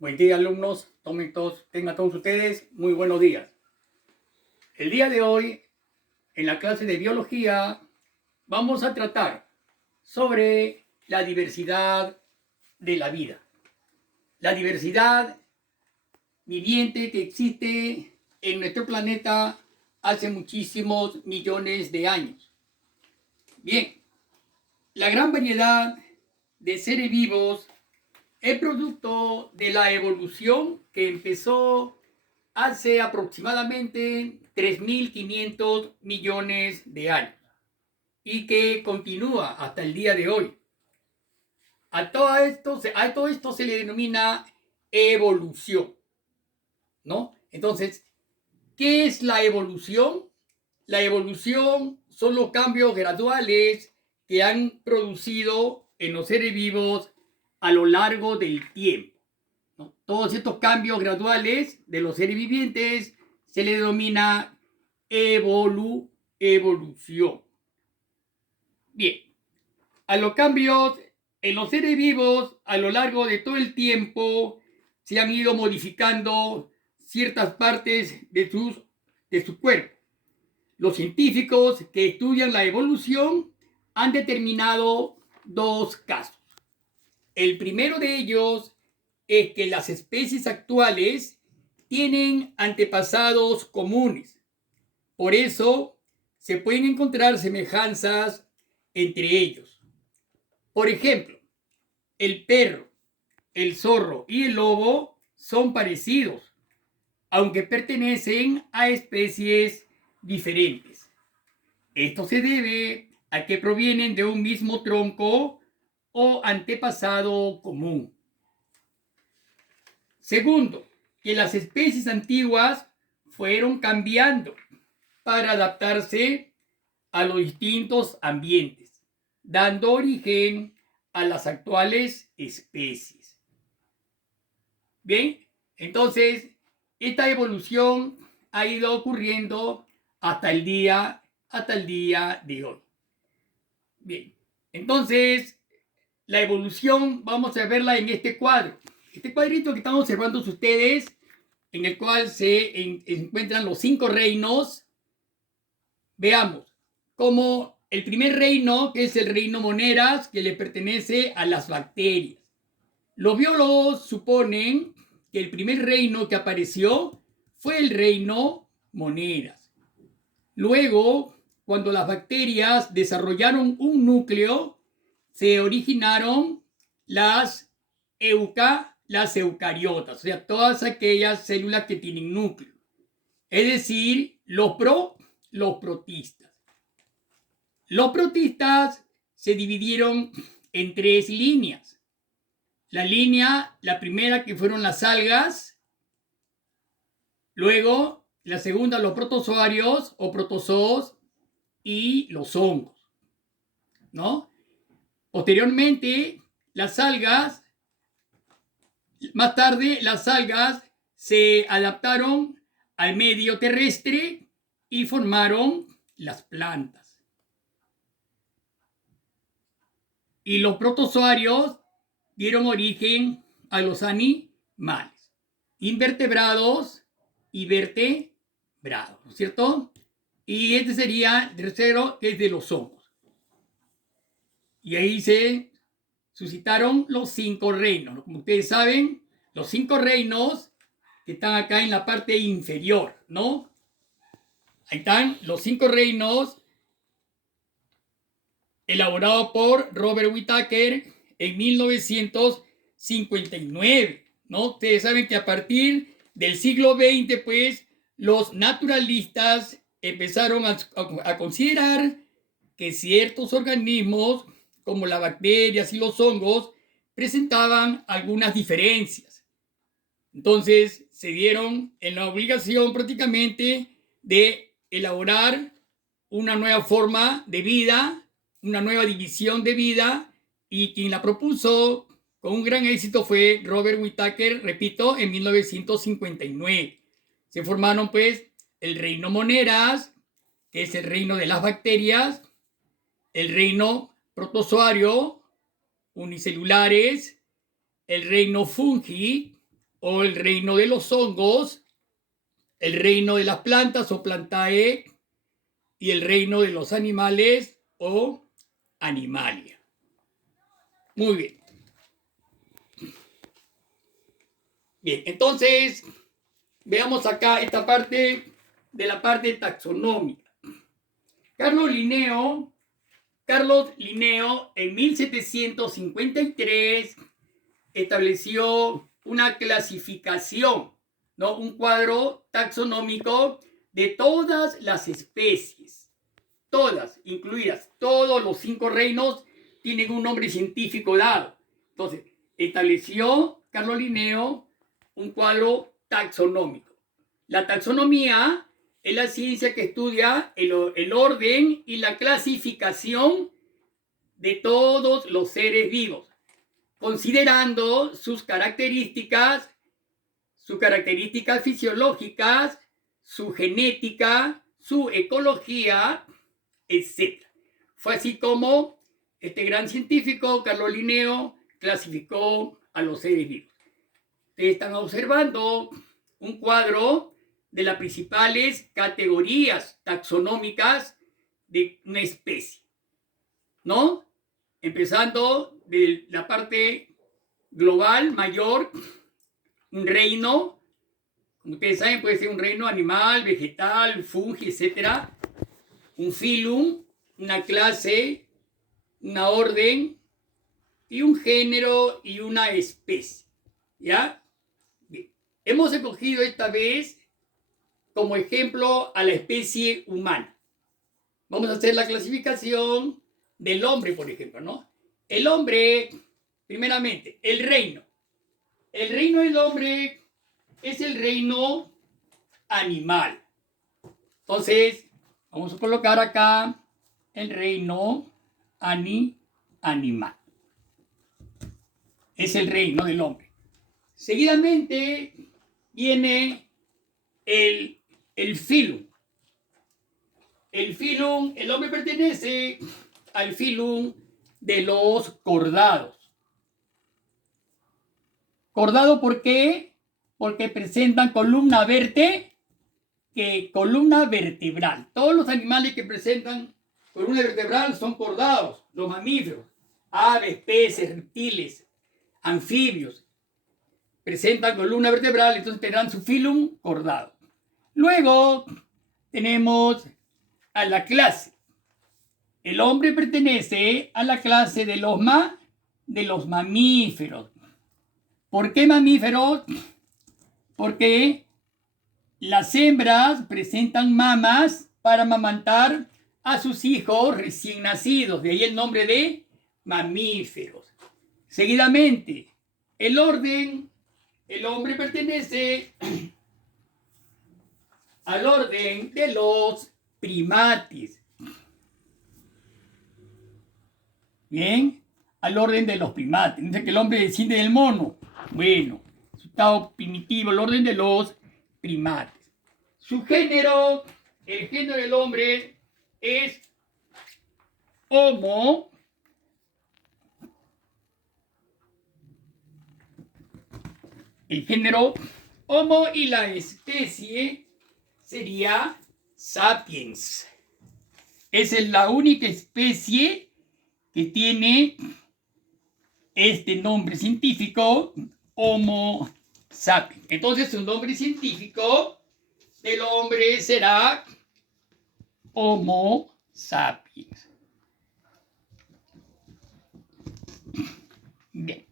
Buen día, alumnos. Tengan todos ustedes muy buenos días. El día de hoy, en la clase de biología, vamos a tratar sobre la diversidad de la vida. La diversidad viviente que existe en nuestro planeta hace muchísimos millones de años. Bien, la gran variedad de seres vivos es producto de la evolución que empezó hace aproximadamente 3.500 millones de años y que continúa hasta el día de hoy. A todo esto se le denomina evolución, ¿no? Entonces, ¿qué es la evolución? La evolución son los cambios graduales que han producido en los seres vivos a lo largo del tiempo, ¿no? Todos estos cambios graduales de los seres vivientes se le denomina evolución. Bien, a los cambios en los seres vivos a lo largo de todo el tiempo se han ido modificando ciertas partes de su cuerpo. Los científicos que estudian la evolución han determinado dos casos. El primero de ellos es que las especies actuales tienen antepasados comunes. Por eso se pueden encontrar semejanzas entre ellos. Por ejemplo, el perro, el zorro y el lobo son parecidos, aunque pertenecen a especies diferentes. Esto se debe a que provienen de un mismo tronco o antepasado común. Segundo, que las especies antiguas fueron cambiando para adaptarse a los distintos ambientes, dando origen a las actuales especies. Bien, entonces esta evolución ha ido ocurriendo hasta el día de hoy. Bien, entonces la evolución vamos a verla en este cuadro. Este cuadrito que están observando ustedes, en el cual se encuentran los 5 reinos. Veamos, como el primer reino, que es el reino Moneras, que le pertenece a las bacterias. Los biólogos suponen que el primer reino que apareció fue el reino Moneras. Luego, cuando las bacterias desarrollaron un núcleo, se originaron las eucariotas, o sea, todas aquellas células que tienen núcleo. Es decir, los protistas. Los protistas se dividieron en 3 líneas. La primera que fueron las algas, luego la segunda los protozoarios o protozoos y los hongos, ¿no? Posteriormente, más tarde las algas se adaptaron al medio terrestre y formaron las plantas. Y los protozoarios dieron origen a los animales, invertebrados y vertebrados, ¿no es cierto? Y este sería el tercero, que es de los hongos. Y ahí se suscitaron los 5 reinos. Como ustedes saben, los 5 reinos que están acá en la parte inferior, ¿no? Ahí están los 5 reinos elaborados por Robert Whittaker en 1959, ¿no? Ustedes saben que a partir del siglo XX, pues, los naturalistas empezaron a considerar que ciertos organismos, como las bacterias y los hongos, presentaban algunas diferencias. Entonces se dieron en la obligación prácticamente de elaborar una nueva forma de vida, una nueva división de vida, y quien la propuso con un gran éxito fue Robert Whittaker, repito, en 1959. Se formaron pues el reino Moneras, que es el reino de las bacterias, el reino protozoario, unicelulares, el reino fungi, o el reino de los hongos, el reino de las plantas o plantae y el reino de los animales o animalia. Muy bien. Bien, entonces veamos acá esta parte de la parte taxonómica. Carlos Linneo en 1753 estableció una clasificación, ¿no? Un cuadro taxonómico de todas las especies, todas, incluidas, todos los 5 reinos tienen un nombre científico dado. Entonces, estableció Carlos Linneo un cuadro taxonómico. La taxonomía es la ciencia que estudia el orden y la clasificación de todos los seres vivos, considerando sus características fisiológicas, su genética, su ecología, etc. Fue así como este gran científico, Carlos Linneo, clasificó a los seres vivos. Ustedes están observando un cuadro de las principales categorías taxonómicas de una especie, ¿no? Empezando de la parte global mayor, un reino, como ustedes saben, puede ser un reino animal, vegetal, fungi, etc. Un filum, una clase, una orden, y un género y una especie, ¿ya? Bien. Hemos escogido esta vez como ejemplo a la especie humana. Vamos a hacer la clasificación del hombre, por ejemplo, ¿no? El hombre, primeramente, el reino. El reino del hombre es el reino animal. Entonces, vamos a colocar acá el reino animal. Es el reino del hombre. Seguidamente viene el filum. El filum, el hombre pertenece al filum de los cordados. ¿Cordado por qué? Porque presentan columna vertebral. Todos los animales que presentan columna vertebral son cordados. Los mamíferos, aves, peces, reptiles, anfibios, presentan columna vertebral, entonces tendrán su filum cordado. Luego tenemos a la clase. El hombre pertenece a la clase de los mamíferos. ¿Por qué mamíferos? Porque las hembras presentan mamas para amamantar a sus hijos recién nacidos. De ahí el nombre de mamíferos. Seguidamente, el orden, el hombre pertenece al orden de los primates. Bien, al orden de los primates. Dice que el hombre desciende del mono. Bueno, su estado primitivo, el orden de los primates. Su género, el género del hombre es Homo. El género Homo y la especie sería Sapiens. Esa es la única especie que tiene este nombre científico, Homo sapiens. Entonces, su nombre científico del hombre será Homo sapiens. Bien.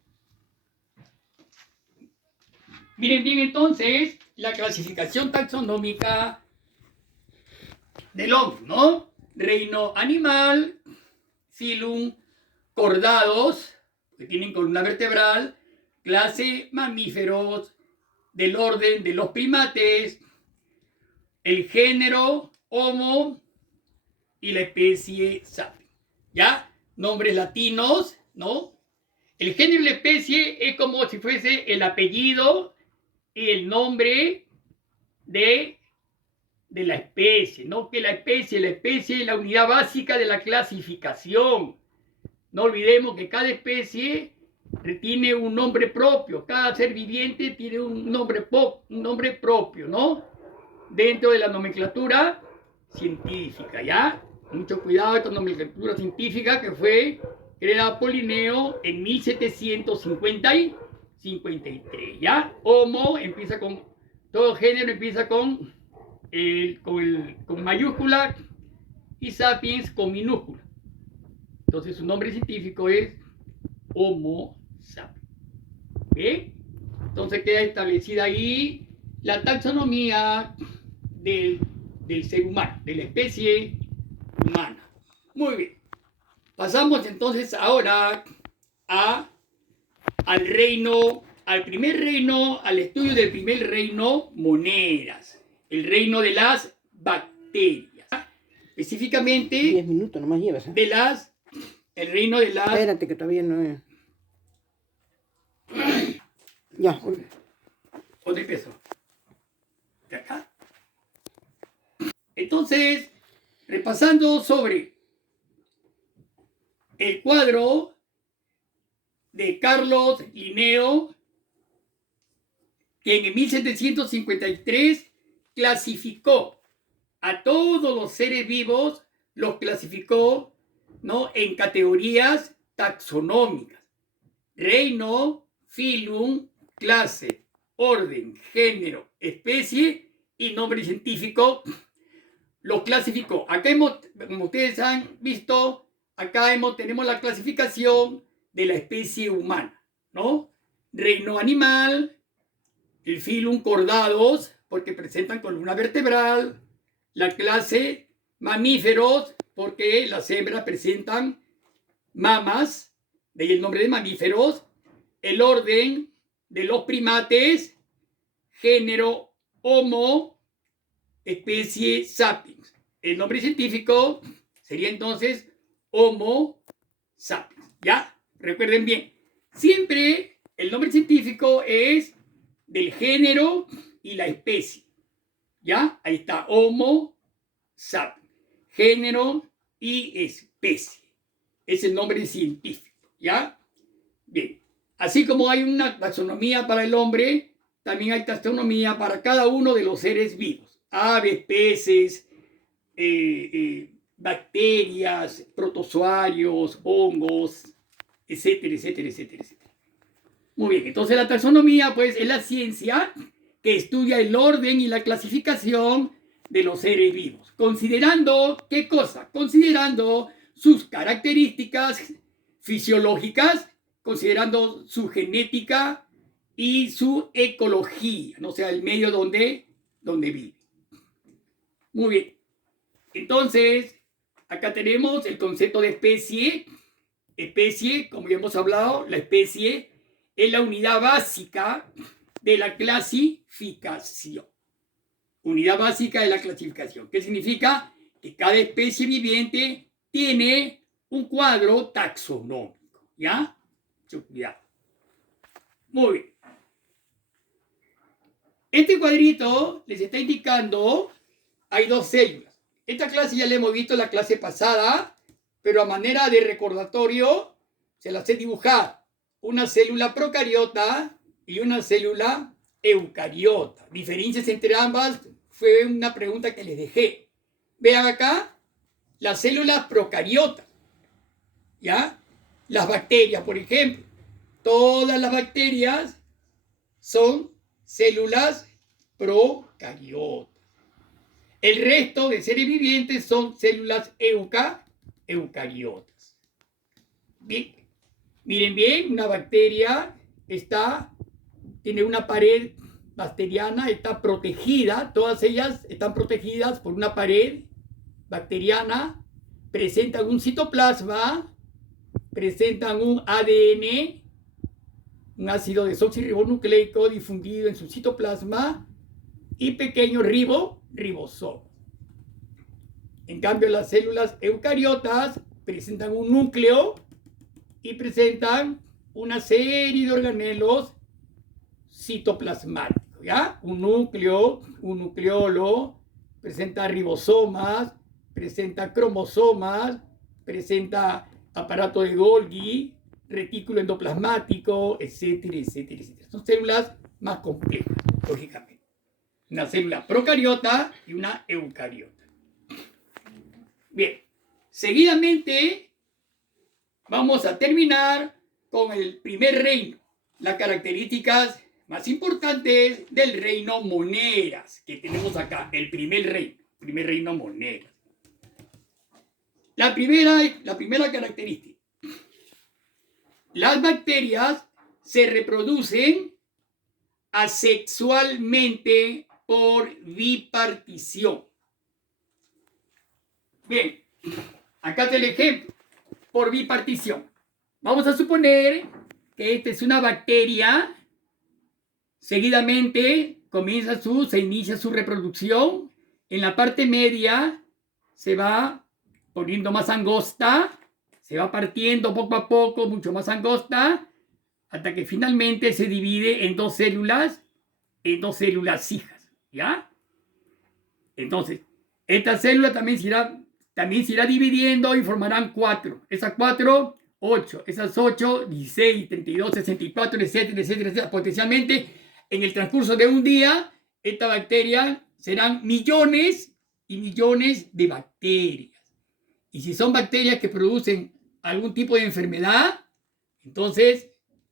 Miren bien entonces la clasificación taxonómica del hombre, ¿no? Reino animal, filum, cordados, que tienen columna vertebral, clase mamíferos, del orden de los primates, el género Homo y la especie Sapiens. ¿Ya? Nombres latinos, ¿no? El género y la especie es como si fuese el apellido y el nombre de la especie, ¿no? Que la especie es la unidad básica de la clasificación. No olvidemos que cada especie tiene un nombre propio. Cada ser viviente tiene un nombre propio, ¿no? Dentro de la nomenclatura científica, ¿ya? Mucho cuidado esta nomenclatura científica que fue creada por Linneo en 1753, ¿ya? Homo empieza con, todo género empieza con mayúscula y sapiens con minúscula. Entonces su nombre científico es Homo sapiens. ¿Ve? Entonces queda establecida ahí la taxonomía del ser humano, de la especie humana. Muy bien. Pasamos entonces ahora al estudio del primer reino, monedas, el reino de las bacterias. Específicamente, 10 minutos nomás llevas, ¿eh? el reino de las... Espérate que todavía no es. Ya. ¿Dónde empiezo? ¿De acá? Entonces, repasando sobre el cuadro de Carlos Linneo, que en 1753 clasificó a todos los seres vivos, los clasificó, ¿no?, en categorías taxonómicas: reino, filum, clase, orden, género, especie y nombre científico. Los clasificó. Acá como ustedes han visto, acá tenemos la clasificación de la especie humana, ¿no? Reino animal, el filum cordados, porque presentan columna vertebral, la clase mamíferos, porque las hembras presentan mamas, de ahí el nombre de mamíferos, el orden de los primates, género Homo, especie sapiens. El nombre científico sería entonces Homo sapiens. ¿Ya? Recuerden bien, siempre el nombre científico es del género y la especie. ¿Ya? Ahí está, Homo sapiens. Género y especie. Es el nombre científico. ¿Ya? Bien. Así como hay una taxonomía para el hombre, también hay taxonomía para cada uno de los seres vivos. Aves, peces, bacterias, protozoarios, hongos, etcétera, etcétera, etcétera, etcétera. Muy bien, entonces la taxonomía, pues, es la ciencia que estudia el orden y la clasificación de los seres vivos, considerando, ¿qué cosa? Considerando sus características fisiológicas, considerando su genética y su ecología, ¿no? O sea, el medio donde vive. Muy bien. Entonces, acá tenemos el concepto de especie. Especie, como ya hemos hablado, la especie es la unidad básica de la clasificación. Unidad básica de la clasificación. ¿Qué significa? Que cada especie viviente tiene un cuadro taxonómico. ¿Ya? Cuidado. Muy bien. Este cuadrito les está indicando, hay dos células. Esta clase ya la hemos visto en la clase pasada, pero a manera de recordatorio se las he dibujado. Una célula procariota y una célula eucariota. Diferencias entre ambas fue una pregunta que les dejé. Vean acá las células procariotas, ¿ya? Las bacterias, por ejemplo. Todas las bacterias son células procariotas. El resto de seres vivientes son células eucariotas. Bien. Miren bien, una bacteria tiene una pared bacteriana, está protegida, todas ellas están protegidas por una pared bacteriana, presentan un citoplasma, presentan un ADN, un ácido desoxirribonucleico difundido en su citoplasma y pequeños ribosomas. En cambio, las células eucariotas presentan un núcleo y presentan una serie de organelos citoplasmáticos, ¿ya? Un núcleo, un nucleolo, presenta ribosomas, presenta cromosomas, presenta aparato de Golgi, retículo endoplasmático, etcétera, etcétera, etcétera. Son células más complejas, lógicamente. Una célula procariota y una eucariota. Bien, seguidamente vamos a terminar con el primer reino, las características más importantes del reino Moneras, que tenemos acá, el primer reino Moneras. La primera característica. Las bacterias se reproducen asexualmente por bipartición. Bien, acá está el ejemplo, por bipartición. Vamos a suponer que esta es una bacteria, seguidamente se inicia su reproducción, en la parte media se va poniendo más angosta, se va partiendo poco a poco, mucho más angosta, hasta que finalmente se divide en dos células hijas, ¿ya? Entonces, esta célula también se irá dividiendo y formarán 4. Esas 4, 8. Esas 8, 16, 32, 64, etcétera, etcétera, etcétera. Potencialmente, en el transcurso de un día, esta bacteria serán millones y millones de bacterias. Y si son bacterias que producen algún tipo de enfermedad, entonces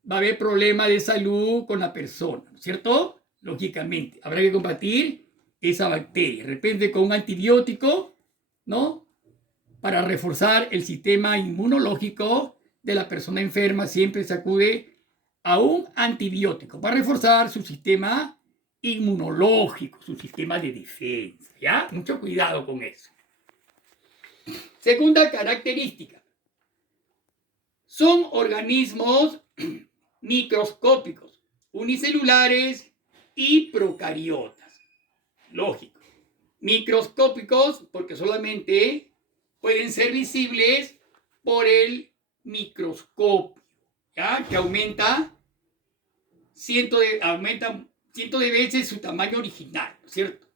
va a haber problema de salud con la persona, ¿no es cierto? Lógicamente, habrá que combatir esa bacteria, de repente con un antibiótico, ¿no? Para reforzar el sistema inmunológico de la persona enferma, siempre se acude a un antibiótico para reforzar su sistema inmunológico, su sistema de defensa, ¿ya? Mucho cuidado con eso. Segunda característica. Son organismos microscópicos, unicelulares y procariotas. Lógico. Microscópicos porque solamente pueden ser visibles por el microscopio, ¿ya? Que aumenta cientos de veces su tamaño original, ¿no es cierto?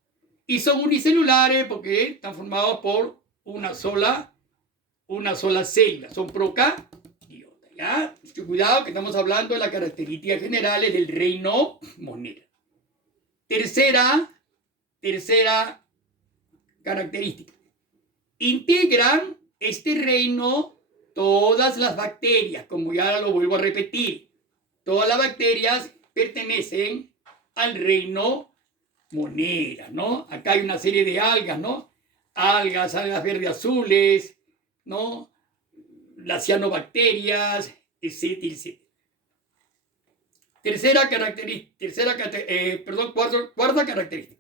Y son unicelulares porque están formados por una sola célula, son procariotas, ¿ya? Mucho cuidado que estamos hablando de las características generales del reino Monera. Tercera característica. Integran este reino todas las bacterias, como ya lo vuelvo a repetir. Todas las bacterias pertenecen al reino Monera, ¿no? Acá hay una serie de algas, ¿no? Algas verde azules, ¿no? Las cianobacterias, etcétera, etcétera. Cuarta característica.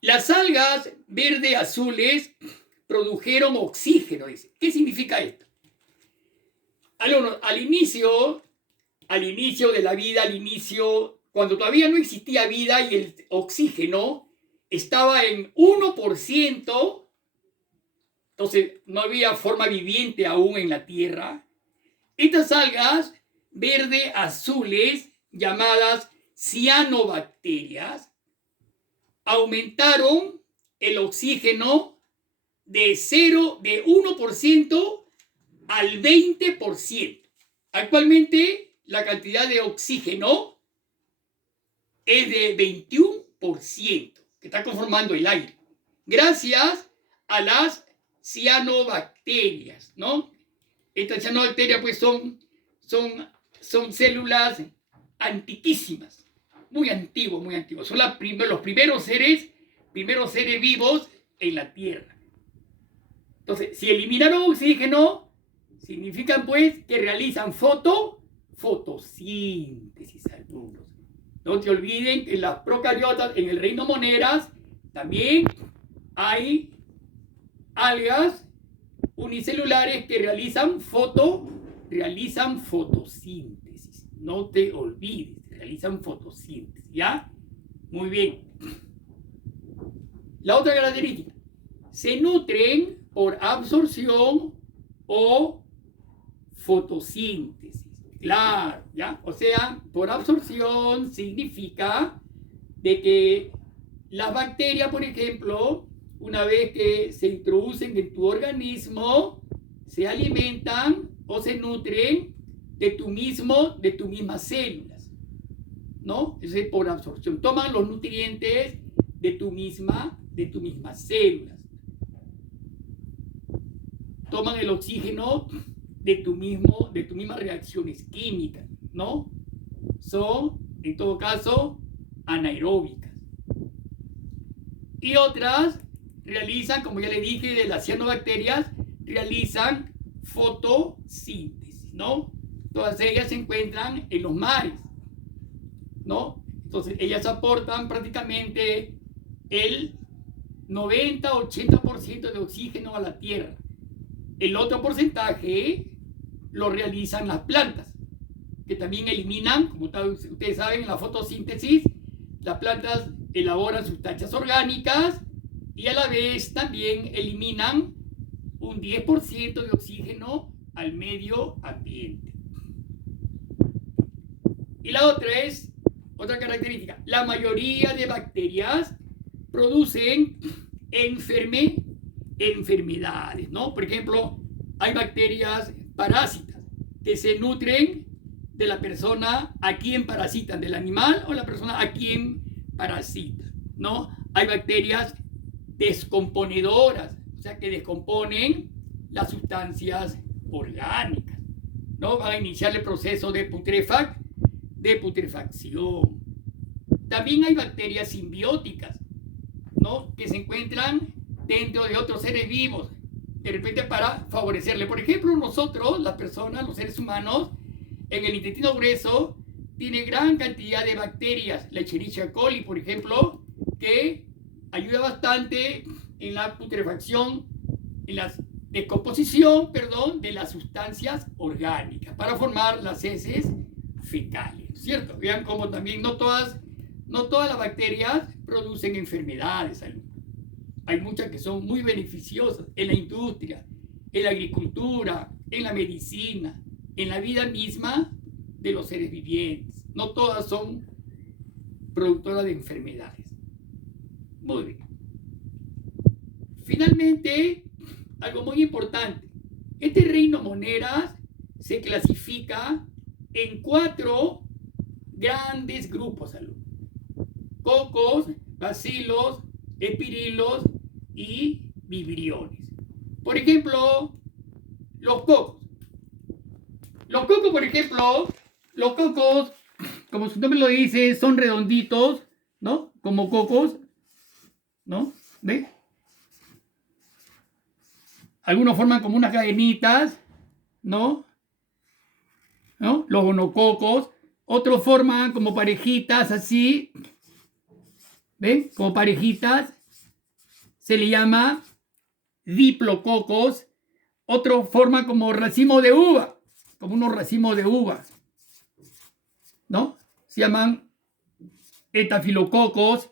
Las algas verde azules produjeron oxígeno, dice. ¿Qué significa esto? Al inicio de la vida, cuando todavía no existía vida y el oxígeno estaba en 1%, entonces no había forma viviente aún en la Tierra, estas algas verde azules, llamadas cianobacterias, aumentaron el oxígeno de 1% al 20%. Actualmente la cantidad de oxígeno es de 21%, que está conformando el aire, gracias a las cianobacterias, ¿no? Estas cianobacterias pues son células antiquísimas, muy antiguos. Son los primeros seres vivos en la Tierra. Entonces, si eliminaron oxígeno, significan pues que realizan fotosíntesis, alumnos. No se olviden que en las procariotas, en el reino Moneras, también hay algas unicelulares que realizan fotosíntesis. No te olvides, realizan fotosíntesis, ¿ya? Muy bien. La otra característica, se nutren por absorción o fotosíntesis. Claro, ¿ya? O sea, por absorción significa de que las bacterias, por ejemplo, una vez que se introducen en tu organismo, se alimentan o se nutren de tus mismas células, ¿no? Es decir, por absorción. Toman los nutrientes de tus mismas células. Toman el oxígeno de tus mismas reacciones químicas, ¿no? Son, en todo caso, anaeróbicas. Y otras realizan, como ya le dije, de las cianobacterias, realizan fotosíntesis, ¿no? Todas ellas se encuentran en los mares, ¿no? Entonces, ellas aportan prácticamente el 90-80% de oxígeno a la Tierra. El otro porcentaje lo realizan las plantas, que también eliminan, como ustedes saben, en la fotosíntesis, las plantas elaboran sustancias orgánicas y a la vez también eliminan un 10% de oxígeno al medio ambiente. Y la otra característica, la mayoría de bacterias producen enfermedades, ¿no? Por ejemplo, hay bacterias parásitas que se nutren de la persona a quien parasitan, del animal o la persona a quien parasitan, ¿no? Hay bacterias descomponedoras, o sea, que descomponen las sustancias orgánicas, ¿no? Van a iniciar el proceso de putrefacción. También hay bacterias simbióticas, ¿no? Que se encuentran dentro de otros seres vivos, de repente para favorecerle. Por ejemplo, nosotros, las personas, los seres humanos, en el intestino grueso, tiene gran cantidad de bacterias, la Escherichia coli, por ejemplo, que ayuda bastante en la putrefacción, en la descomposición, de las sustancias orgánicas para formar las heces fecales, ¿cierto? Vean cómo también no todas las bacterias producen enfermedades. Hay muchas que son muy beneficiosas en la industria, en la agricultura, en la medicina, en la vida misma de los seres vivientes. No todas son productoras de enfermedades. Muy bien. Finalmente, algo muy importante. Este reino moneras se clasifica en 4 grandes grupos, alumnos. Cocos, bacilos, espirilos y vibriones. Por ejemplo, los cocos. Los cocos, por ejemplo, como su nombre lo dice, son redonditos, ¿no? Como cocos, ¿no? ¿Ve? Algunos forman como unas cadenitas, ¿no? Los gonococos. Otros forman como parejitas así, ¿ven? Como parejitas. Se le llama diplococos. Otro forma como racimo de uva, como unos racimos de uvas, ¿no? Se llaman etafilococos.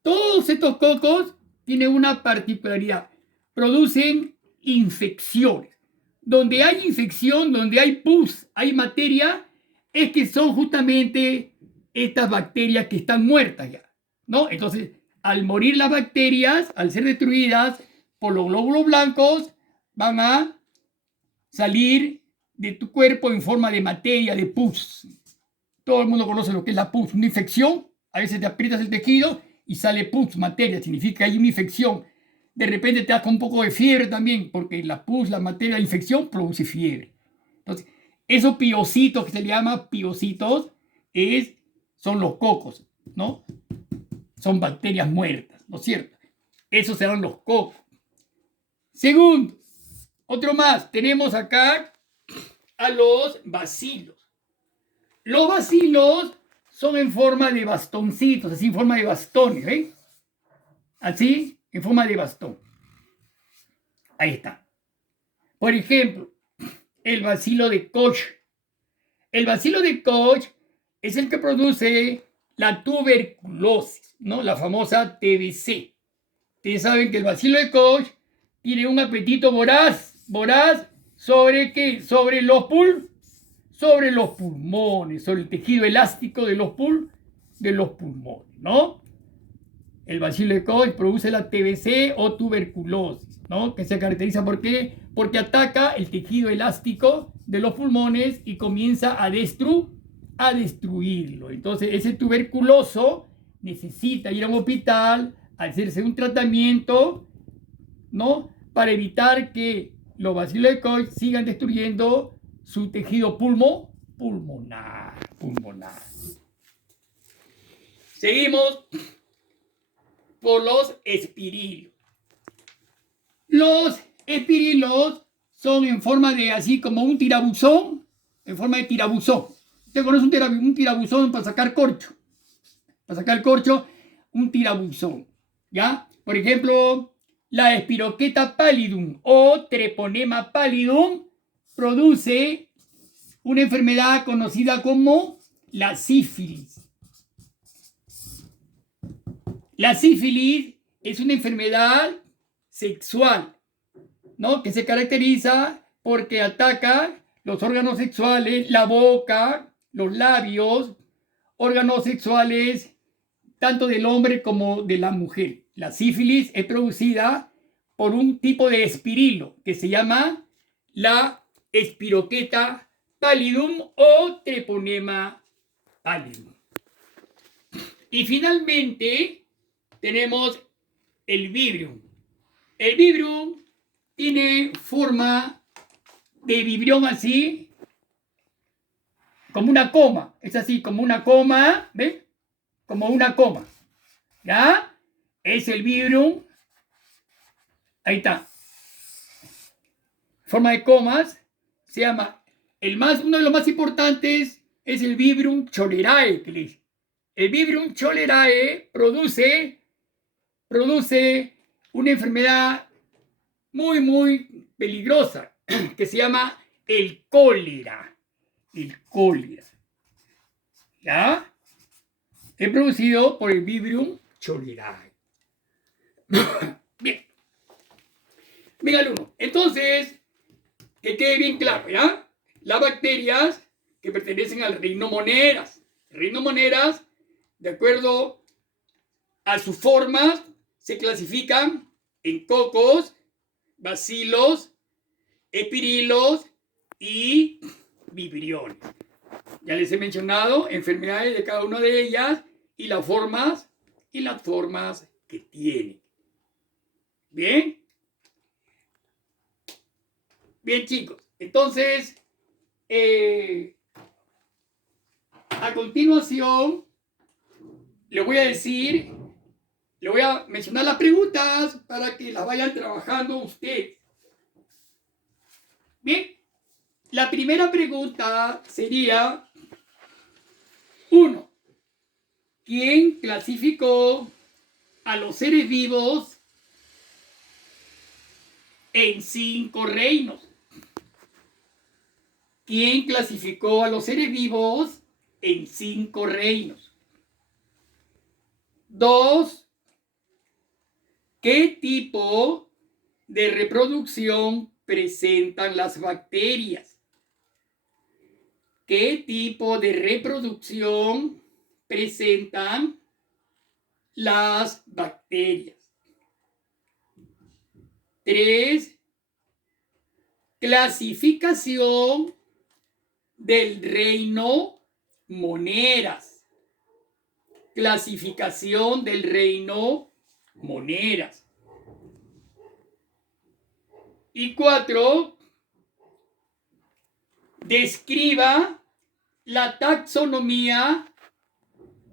Todos estos cocos tienen una particularidad. Producen infecciones. Donde hay infección, donde hay pus, hay materia, es que son justamente estas bacterias que están muertas ya, ¿no? Entonces, al morir las bacterias, al ser destruidas por los glóbulos blancos, van a salir de tu cuerpo en forma de materia, de pus. Todo el mundo conoce lo que es la pus, una infección. A veces te aprietas el tejido y sale pus, materia, significa que hay una infección. De repente te da un poco de fiebre también, porque la pus, la materia, la infección produce fiebre. Entonces, esos piocitos que se le llama piocitos son los cocos, ¿no? Son bacterias muertas, ¿no es cierto? Esos serán los cocos. Segundo, otro más, tenemos acá a los bacilos. Los bacilos son en forma de bastoncitos, así en forma de bastones, ¿ven? Así, en forma de bastón. Ahí está. Por ejemplo, el bacilo de Koch. El bacilo de Koch es el que produce la tuberculosis, ¿no? La famosa TBC. Ustedes saben que el bacilo de Koch tiene un apetito voraz. ¿Sobre qué? Sobre los pulmones, sobre el tejido elástico de los pulmones, ¿no? El bacilo de Koch produce la TBC o tuberculosis, ¿no? Que se caracteriza ¿por qué? porque ataca el tejido elástico de los pulmones y comienza a destruirlo. Entonces, ese tuberculoso necesita ir a un hospital, hacerse un tratamiento, ¿no? Para evitar que los bacilos de Koch sigan destruyendo su tejido pulmonar. Seguimos por los espirilos. Los espirilos son en forma de así como un tirabuzón, en forma de tirabuzón. ¿Usted conoce un tirabuzón para sacar corcho? Para sacar corcho, un tirabuzón, ¿ya? Por ejemplo, la Espiroqueta pallidum o Treponema pallidum produce una enfermedad conocida como la sífilis. La sífilis es una enfermedad sexual, ¿no? Que se caracteriza porque ataca los órganos sexuales, la boca, los labios, órganos sexuales tanto del hombre como de la mujer. La sífilis es producida por un tipo de espirilo que se llama la Espiroqueta pallidum o Treponema pallidum. Y finalmente tenemos el vibrium. El vibrium tiene forma de vibrión así, como una coma. Es así, como una coma, ¿ven? Como una coma. ¿Ya? Es el vibrium. Ahí está. Forma de comas. Se llama, uno de los más importantes es el vibrium cholerae, que le dice. El vibrium cholerae produce una enfermedad muy, muy peligrosa que se llama el cólera. El cólera. ¿Ya? Es producido por el vibrium cholerae. Bien. Bien, alumno. Entonces, que quede bien claro, ¿ya? Las bacterias que pertenecen al reino Moneras. El reino Moneras, de acuerdo a sus formas, se clasifican en cocos, bacilos, espirilos y vibriones. Ya les he mencionado enfermedades de cada una de ellas y las formas que tienen. ¿Bien? Bien, chicos. Entonces, a continuación, le voy a mencionar las preguntas para que las vayan trabajando ustedes. Bien, la primera pregunta sería, 1. ¿Quién clasificó a los seres vivos en 5 reinos? ¿Quién clasificó a los seres vivos en 5 reinos? 2. ¿Qué tipo de reproducción presentan las bacterias? ¿Qué tipo de reproducción presentan las bacterias? 3. Clasificación del reino Moneras. Clasificación del reino Moneras. Y 4. Describa la taxonomía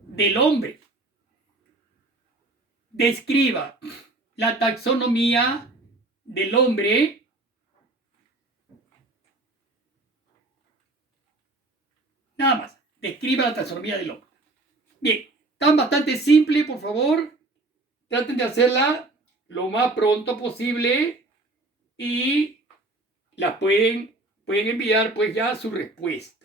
del hombre. Describa la taxonomía del hombre. Nada más. Describa la taxonomía del hombre. Bien. Están bastante simple, por favor. Traten de hacerla lo más pronto posible y las pueden enviar pues ya su respuesta.